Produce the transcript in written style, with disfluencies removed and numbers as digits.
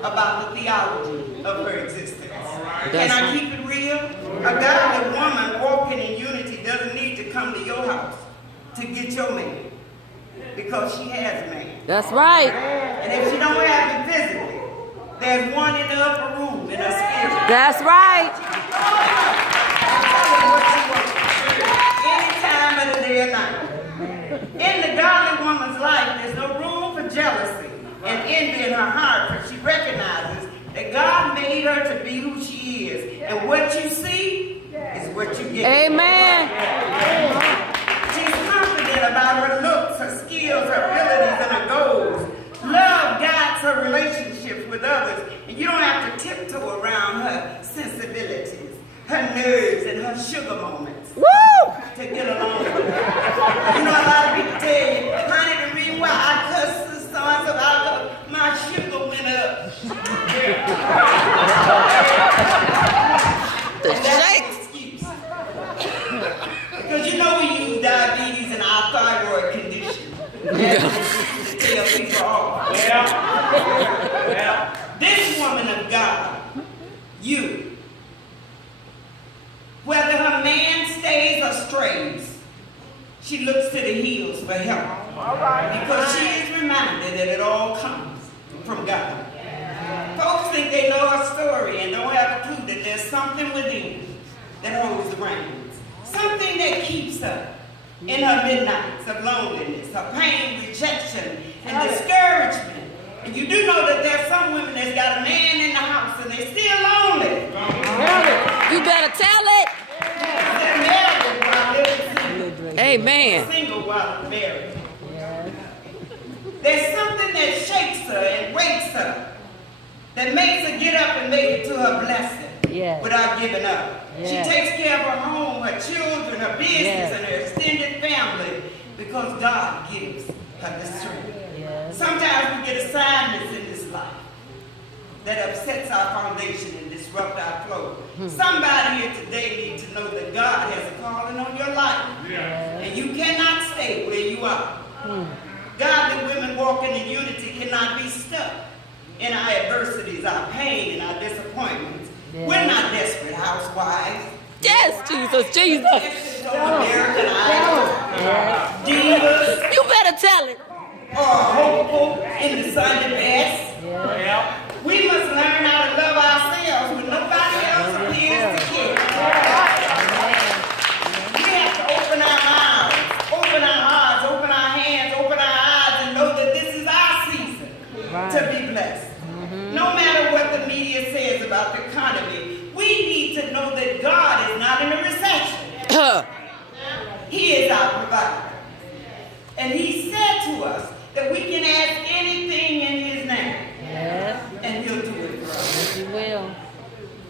about the theology of her existence. Can I keep it real? A godly woman walking in unity doesn't need to come to your house to get your man, because she has a man. That's right. And if she don't have it physically, there's one in the upper room in her spirit. That's right. Any time of the day or night. In the godly woman's life, there's no room for jealousy and envy in her heart, for she recognizes that God made her to be who she is. And what you see is what you get. Amen. She's confident about her looks, her skills, her abilities, and her goals. Love guides her relationships with others, and you don't have to tiptoe around her sensibilities, her nerves, and her sugar moments. Woo! To get along with her. You know, a lot of people tell you, honey, the reason why I cuss the sons about my sugar went up. The And that's shake. an excuse. Because you know we use diabetes in our thyroid condition. To tell people off. This woman of God, you, whether her man stays or strays, she looks to the hills for help. Because she is reminded that it all comes from God. Folks think they know her story and don't have a clue that there's something within that holds the reins. Something that keeps her in her midnights of loneliness, her pain, rejection, and discouragement. And you do know that there's some women that's got a man in the house and they're still lonely. You better tell it. They're married while they're single. Amen. Single while married. There's something that shakes her and wakes her, that makes her get up and make it to her blessing without giving up. She takes care of her home, her children, her business, and her extended family because God gives her the strength. Sometimes we get assignments in this life that upsets our foundation and disrupt our flow. Somebody here today needs to know that God has a calling on your life, and you cannot stay where you are. Godly women walking in unity cannot be stuck in our adversities, our pain, and our disappointments. We're not desperate housewives. Yes, Jesus. American Idol, divas, You better tell it. or hopeful in the Sunday best. We must learn how to love ourselves when nobody else appears to care. We have to open our mouths, open our hearts, open our hands, open our eyes, and know that this is our season to be blessed. No matter what the media says about the economy, we need to know that God is not in a recession. He is our provider. And he said to us that we can ask anything